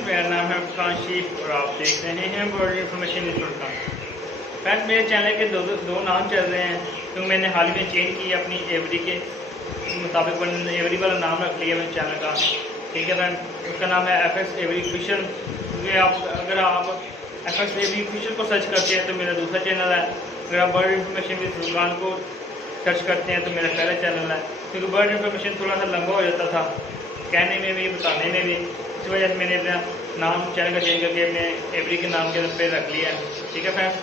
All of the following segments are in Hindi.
मेरा नाम है फुरकान शीफ और आप देख रहे हैं world information with Furqan. Friends, मेरे चैनल के दो नाम चल रहे हैं, क्योंकि मैंने हाल ही में चेंज की अपनी एवरी के मुताबिक एवरी वाला नाम रख लिया मेरे चैनल का। ठीक है फ्रेंड, उसका नाम है FX एवरी ऑफिशियल। क्योंकि अगर आप FX एवरी ऑफिशियल को सर्च करते हैं तो मेरा दूसरा चैनल है। अगर आप वर्ल्ड इन्फॉर्मेशन विद फुरकान को सर्च करते हैं तो मेरा पहला चैनल है। क्योंकि वर्ल्ड इन्फॉर्मेशन थोड़ा सा लंबा हो जाता था कहने में भी बताने में भी, इस वजह से मैंने अपना नाम चैनल का चेंज करके अपने एवरी के नाम के पे रख लिया है। ठीक है फ्रेंड्स,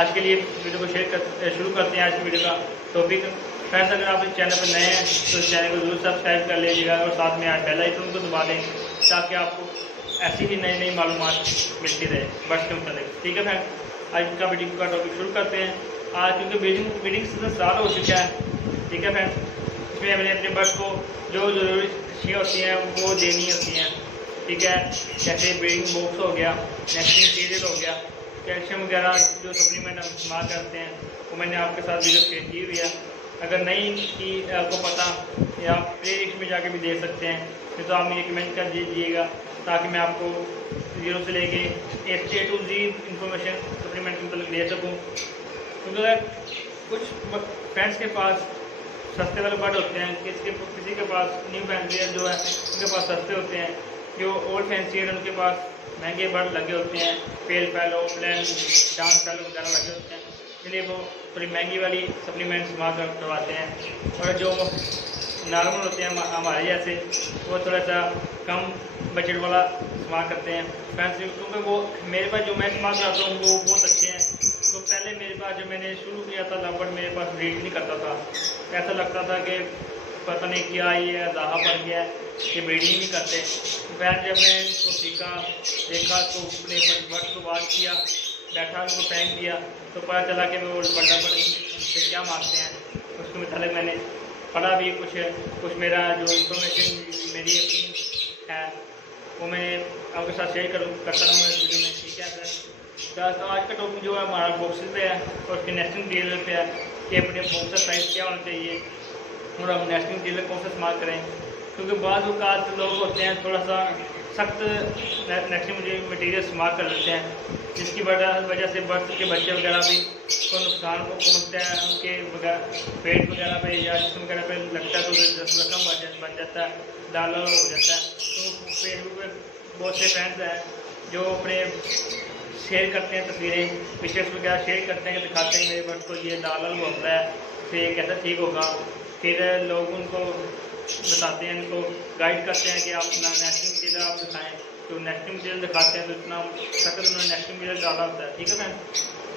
आज के लिए वीडियो को शुरू करते हैं। आज की वीडियो का टॉपिक फ्रेंड्स, अगर आप इस चैनल पर नए हैं तो इस चैनल को जरूर सब्सक्राइब कर लीजिएगा और साथ में बेल आइकन को दबा दें ताकि आपको ऐसी ही नई नई मालूमात मिलती रहे बर्ड्स के मुताबिक। ठीक है फ्रेंड्स, आज का वीडियो का टॉपिक शुरू करते हैं। आज क्योंकि ब्रीडिंग सीजन स्टार्ट हो चुका है। ठीक है फ्रेंड्स, इसमें मैंने अपने बर्ड्स को जो जरूरी चीज़ें होती हैं वो देनी होती हैं। ठीक है, जैसे ब्रीडिंग बॉक्स हो गया, नेस्टिंग सीरियल हो गया, कैल्शियम वगैरह जो सप्लीमेंट हम इस्तेमाल करते हैं वो मैंने आपके साथ वीडियो शेयर की हुई है। अगर नहीं की आपको पता या आप प्ले लिस्ट में जाके भी दे सकते हैं, फिर तो आप मुझे कमेंट कर दीजिएगा ताकि मैं आपको 0 से लेके A to Z information supplement के मतलब दे सकूँ। क्योंकि अगर कुछ फ्रेंड्स के पास सस्ते वाले बर्ड होते हैं, किसी के पास न्यू फैंसियर जो है उनके पास सस्ते होते हैं, जो ओल्ड फैंसियर उनके पास महंगे बर्ड लगे होते हैं, पेल फैलो, प्लेन डांस फैलो वगैरह लगे होते हैं, इसलिए वो थोड़ी महंगी वाली सप्लीमेंट इस्तेमाल करवाते हैं। और जो नॉर्मल होते हैं हमारे जैसे वो थोड़ा सा कम बजट वाला इस्तेमाल करते हैं फैंसी। क्योंकि वो मेरे पास जो मैं इस्तेमाल करता हूँ वो बहुत अच्छे हैं। तो पहले मेरे पास जब मैंने शुरू किया था लव बर्ड मेरे पास ब्रीड नहीं करता था, ऐसा लगता था कि पता नहीं क्या ये दाहा पड़ गया है कि ब्रीडिंग नहीं करते। फिर जब मैं इसको सीखा देखा तो अपने बर्ड को वाच किया, बैठा उनको टाइम दिया तो पता चला कि वो बड़ा से क्या मारते हैं। उसके मुताबिक मैंने पढ़ा भी कुछ मेरा जो इन्फॉर्मेशन मेरी अपनी है वो मैं आपके साथ शेयर करता रहूँगा इस वीडियो में। ठीक है सर, तो आज का टॉपिक जो है हमारा बॉक्सेस पे है और उसके नेस्टिंग टीलर पे है कि अपने बॉक्स साइज क्या होना चाहिए और हम नेस्टिंग टीलर कौन सा इस्तेमाल करें। क्योंकि बाद लोग होते हैं थोड़ा सा सख्त नेस्टिंग मटीरियल इस्तेमाल कर लेते हैं, जिसकी वजह से बर्ड्स के बच्चे वगैरह भी को नुकसान को पहुँचता है, उनके पेट वगैरह पे या जिस्म वगैरह पे लगता है तो जख्म बन जाता है, लाल हो जाता है। तो फेसबुक पे बहुत से फ्रेंड्स हैं जो अपने शेयर करते हैं तस्वीरें, पिक्चर्स वगैरह शेयर करते हैं, दिखाते हैं मेरे बर्ड को ये लाल होता है तो ये कैसा ठीक होगा। फिर लोग उनको बताते हैं, उनको गाइड करते हैं कि आप अपना नेस्टिंग मटीरियल आप दिखाएँ। तो नेस्टिंग मटीरियल दिखाते हैं तो इतना सख्त उन्होंने नेस्टिंग मटीरियल डाला होता है। ठीक है फ्रेंड,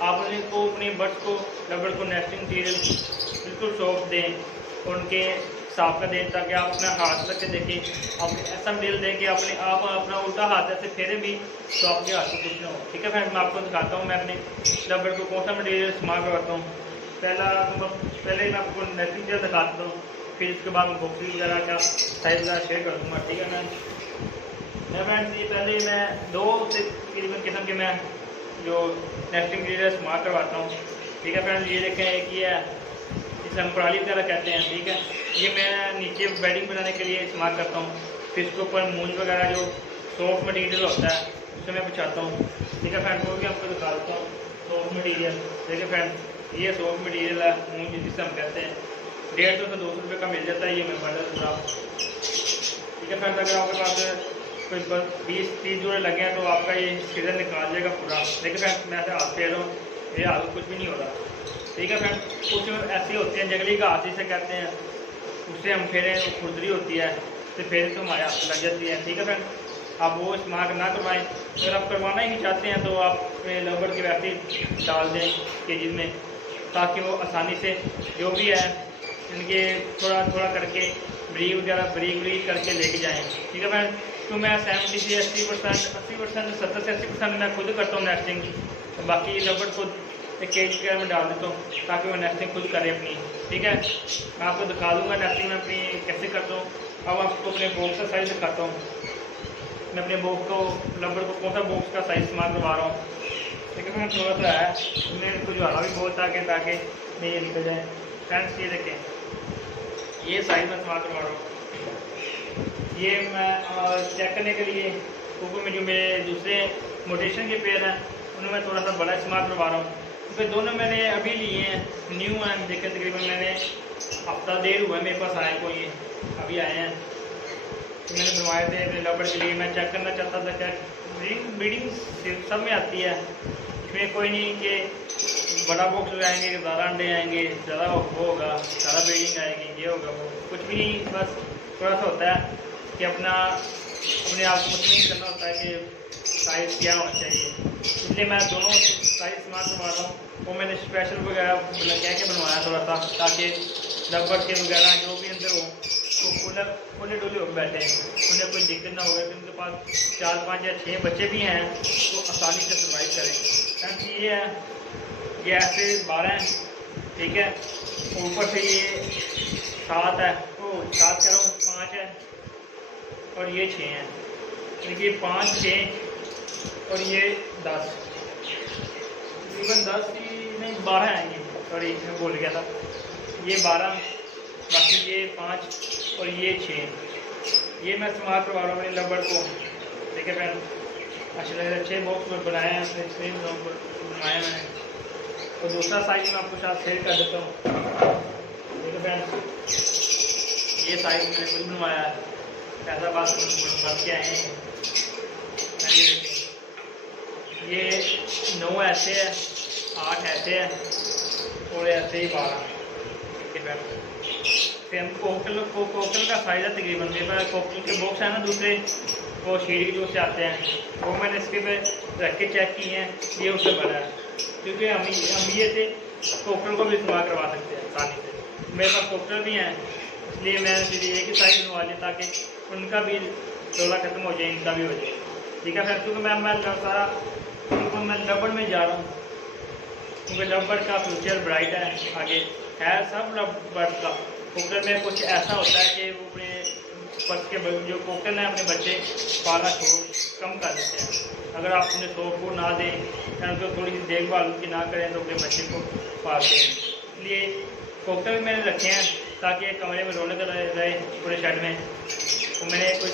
आप उनको अपने बर्ड्स को लव को नेस्टिंग मटीरियल बिल्कुल सॉफ्ट दें, उनके साफ कर दें ताकि आप अपना हाथ रख के देखें। आप ऐसा मटीरियल दें कि आप अपना उल्टा हाथ ऐसे फेरे भी तो आपके हाथ को कुछ ना हो। ठीक है फ्रेंड, मैं आपको दिखाता हूँ मैं अपने लव को कौन सा मटीरियल इस्तेमाल करवाता हूँ। पहले मैं आपको नेस्टिंग मटीरियल दिखाता हूँ, फिर उसके बाद मैं बॉक्सिंग वगैरह का साइज वगैरह शेयर कर दूँगा। ठीक है मैं फ्रेंड्स, ये पहले मैं 2 से तकरीबन किस्म के मैं जो नेस्टिंग मटीरियल इस्तेमाल करवाता हूँ। ठीक है फ्रेंड्स, ये देखें एक ये है, इसे हम पराली वगैरह कहते हैं। ठीक है, ये मैं नीचे बेडिंग बनाने के लिए इस्तेमाल करता हूँ। फिर इसके ऊपर मूंज वगैरह जो सॉफ्ट मटीरियल होता है उसे मैं बिछाता हूँ। ठीक है फ्रेंड, वो भी आपको दिखा देता हूँ सॉफ्ट मटीरियल। देखिए फ्रेंड, ये सॉफ्ट मटीरियल है मूंज जिसे हम कहते हैं, 150 से 200 रुपये का मिल जाता है ये मैं बंडल पूरा। ठीक है फ्रेंड, अगर आपके पास कोई 20-30 जोड़े लगे हैं तो आपका ये सीजन निकाल जाएगा पूरा। देखिए फ्रेंड, मैं ऐसे हाथ फेर रहा हूँ, ये हाथ कुछ भी नहीं हो रहा। ठीक है फ्रेंड, कुछ ऐसी होती हैं जंगली घास जिसे कहते हैं, उससे हम फेरें तो खुरदरी होती है तो फेरे तो हमारे हाथ लग जाती है। ठीक है फ्रेंड, आप वो इस्तेमाल ना करवाएं। अगर आप करवाना ही चाहते हैं तो आप लव बर्ड की वैसे डाल दें केजेस में ताकि वो आसानी से जो भी है इनके थोड़ा थोड़ा करके ब्रीक वगैरह ब्रीक करके लेके जाएँ। ठीक है फ्रेंड। तो मैं 70 से 80%, 70 से 80% मैं खुद करता हूँ नेस्टिंग, तो बाकी रबड़ खुद एक केज वगैरह में डाल देता हूँ ताकि वो नेस्टिंग खुद करे अपनी। ठीक है, मैं आपको दिखा दूँगा नेस्टिंग में अपनी कैसे करता हूँ। अब आपको अपने बॉक्स का साइज़ दिखाता हूँ। मैं अपने बॉक्स को रबड़ को कौन सा बॉक्स का साइज़ इस्तेमाल करवा रहा हूँ। ठीक है, मैं थोड़ा सा है मेरे को जो भी बहुत ताकि नहीं ये निकल जाए। फ्रेंड्स ये देखें, ये साइज़ मैं इस्तेमाल करवा रहा हूँ। ये मैं चेक करने के लिए, क्योंकि में जो मेरे दूसरे मोटेशन के पेयर हैं उनमें मैं थोड़ा सा बड़ा इस्तेमाल करवा रहा हूँ, क्योंकि दोनों मैंने अभी लिए हैं, न्यू हैं। देखें तकरीबन मैंने हफ्ता देर हुआ मेरे पास आए को, ये अभी आए हैं। तो मैंने बनवाए थे अपने रबड़ के लिए। मैं चेक करना चाहता था क्या ब्रीडिंग सब में आती है, इसमें कोई नहीं कि बड़ा बॉक्स लगाएंगे कि ज़्यादा अंडे आएंगे, ज़्यादा वो होगा, ज़्यादा ब्रीडिंग आएगी, ये होगा वो, कुछ भी नहीं। बस थोड़ा सा होता है कि अपने आप को मुतमईन करना होता है कि साइज़ क्या होना चाहिए। इसलिए मैं दोनों साइज़ इस्तेमाल करवा रहा हूँ। वो मैंने स्पेशल वगैरह कह के बनवाया थोड़ा सा, ताकि रबड़ के वगैरह जो भी अंदर हो तो खुले डोले हो बैठे हैं, उन्हें कोई दिक्कत ना होगा। कि उनके पास 4, 5 या 6 बच्चे भी हैं तो आसानी से सर्वाइव करें। क्योंकि ये है, ये ऐसे 12 हैं। ठीक है, ऊपर से ये 7 है, तो 7 कह रहा हूँ, 5 है और ये 6 हैं। देखिए 5, 6 और ये 10, तकरीबन 10 ही नहीं 12 हैं ये, सॉरी मैं बोल गया था। ये 12, बाकी ये 5 और ये 6, ये मैं इस्तेमाल करवा रहा हूँ अपने रबड़ को। ठीक है फ्रेंड, अच्छे बॉक्स में बनाए हैं, अच्छे बनाए मैंने। तो दूसरा साइज मैं आपको साथ शेयर कर देता हूँ। ठीक है फ्रेंड, ये साइज मैंने खुद बनवाया है, फैजाबाद बन के आए हैं। ये 9 ऐसे है, 8 ऐसे है और ऐसे ही 12। ठीक है फ्रेंड, सेम कोकल का साइज़ है तकरीबन। मेरे पास कोकल के बॉक्स है ना दूसरे, वो शीरी जो से आते हैं, वो मैंने इसके पे रख के चेक किए हैं, ये उससे बड़ा है। क्योंकि हम ये से कोकल को भी इस्तेमाल करवा सकते हैं आसानी से। मेरे पास कोकल भी हैं, इसलिए मैंने फिर एक ही साइज़ बनवा लिया ताकि उनका भी डोला खत्म हो जाए, इनका भी हो जाए। ठीक है फिर, क्योंकि मैं सारा उनको मैं रबड़ में जा रहा हूँ, क्योंकि रबड़ का फ्यूचर ब्राइट है आगे है। सब रबड़ का कोकल में कुछ ऐसा होता है कि वो अपने बच के जो कोकल हैं अपने बच्चे पालना कम कर देते हैं। अगर आप उन्हें सोप को ना दें या उनको थोड़ी सी देखभाल उनकी ना करें तो अपने बच्चे को पालते हैं। इसलिए कोकल भी मैंने रखे हैं ताकि कमरे में रौनक रहे पूरे शेड में। तो मैंने कोई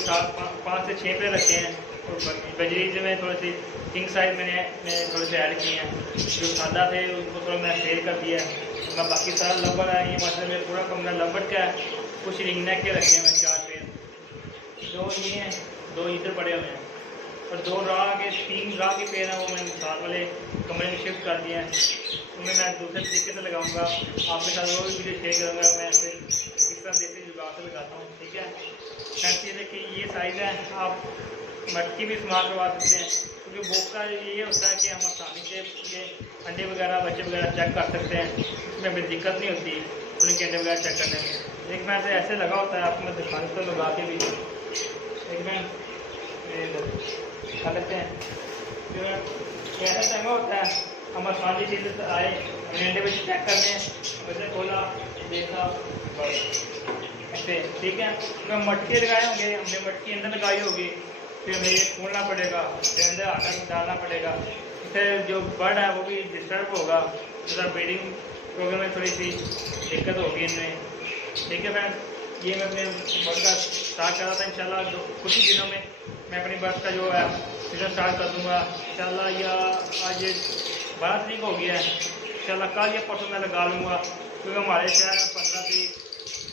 5 से 6 पे रखे हैं, और बजरीज में थोड़ी सी किंग साइज मैंने थोड़े से ऐड किए हैं। जो सादा थे उसको थोड़ा मैं सेल कर दिया है। तो बाकी सारा लब्बर है, ये मतलब मेरा पूरा कमरा लब्बर का है। कुछ रिंग नेक के रखे हैं मैं 4 पेड़, 2 ये हैं, 2 इधर पड़े हुए हैं, और 2 राह के 3 राह के पेड़ हैं, वो मैंने साथ वाले कमरे में शिफ्ट कर दिए हैं। उन्हें मैं दूसरे तरीके से लगाऊंगा, आपके साथ वो भी वीडियो शेयर करूँगा मैं ऐसे किस तरह देसी जुगाड़ से लगाता हूँ। ठीक है, नेक्स्ट ये देखिए, ये साइज़ है, आप मटकी भी इस्तेमाल करवा सकते हैं। क्योंकि बॉक्स का ये होता है कि हम आसानी से ये अंडे वगैरह बच्चे वगैरह चेक कर सकते हैं, इसमें हमें दिक्कत नहीं होती उनके अंडे वगैरह चेक करने में। एक मैं ऐसे लगा होता है, आपको मैं दिखाने तो लगा के भी एक मैं खा लेते हैं। जो ऐसा टाइम होता है हम आसानी चीज़ से आए, अपने अंडे बच्चे चेक करने, वैसे खोला देखा बस ऐसे। ठीक है, तो मटके लगाए होंगे, हमने मटकी अंदर लगाई होगी, फिर हमें ये खोलना पड़ेगा, फिर अंदर आटा डालना पड़ेगा। इससे जो बर्ड है वो भी डिस्टर्ब होगा, थोड़ा ब्रीडिंग प्रोग्राम में थोड़ी सी दिक्कत होगी इनमें। ठीक है फ्रेंड, ये मैं अपने बर्ड का स्टार्ट कर रहा था। इंशाल्लाह कुछ ही दिनों में मैं अपनी बर्ड का जो है सीजन स्टार्ट कर दूँगा इंशाल्लाह। या आज 12 तारीख हो गया है, इंशाल्लाह कल या परसों मैं लगा लूँगा, क्योंकि हमारे शहर में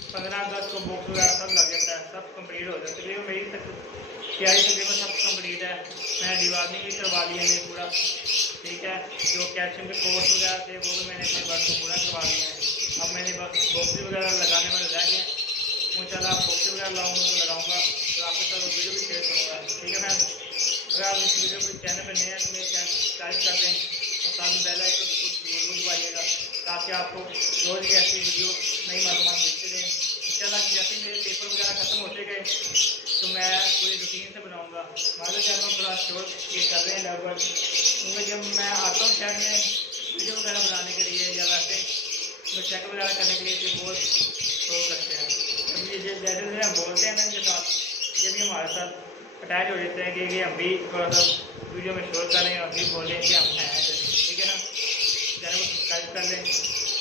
15 अगस्त को बॉक्स वगैरह सब लग जाता है, सब कंप्लीट हो जाता है। तकरीबन मेरी तैयारी तकरीबन सब कंप्लीट है। मैंने डिवार्निंग भी करवा ली है पूरा। ठीक है, जो कैल्शियम के कोर्स वगैरह थे वो भी मैंने अपने बर्ड को पूरा करवा लिया है। अब मैंने बस बॉक्स वगैरह लगाने में रह गए, इंशाल्लाह बॉक्स वगैरह लगाऊँगा तो लगाऊँगा, तो आपके साथ वो वीडियो भी शेयर करूँगा। ठीक है फ्रेंड, अगर आप इस वीडियो को चैनल पर नए हैं तो मेरे चैनल सब्सक्राइब कर दें और साथ में बेल आइकन को जरूर दबाइएगा, ताकि आपको रोज़ की ऐसी वीडियो नई मालूमात मिलती ख़त्म होते गए तो मैं पूरी रूटीन से बनाऊँगा। मालूम है हम थोड़ा शोर ये कर रहे हैं लगभग, क्योंकि जब मैं आता हूँ शहर में वीडियो वगैरह बनाने के लिए या वैसे तो चेक वगैरह करने के लिए तो बहुत शोर करते हैं। जब ये जैसे जैसे हम बोलते हैं ना इनके साथ, ये भी हमारे साथ अटैच हो जाते हैं कि हम भी थोड़ा सा वीडियो में शोर करें और भी बोलें कि हम हैं, ठीक है ना। चैनल को सब्सक्राइब कर लें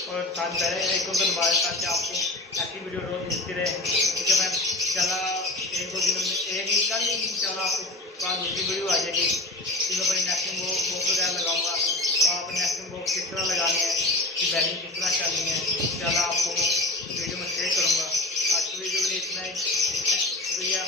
और साथ बेल आइकन को दबा दें ताकि आपको ऐसी वीडियो रोज मिलती रहे। ठीक है, मैं चला एक दो दिनों में एक ही कल ही चला आपको बाद दूसरी वीडियो आ जाएगी जिसमें अपनी नेस्टिंग बॉक्स वगैरह लगाऊंगा और अपनी नेस्टिंग बॉक्स किस तरह लगानी है, कि बैलिंग किस तरह करनी है, चला आपको वीडियो में शेयर करूँगा। आज की वीडियो के लिए इतना ही, शुक्रिया।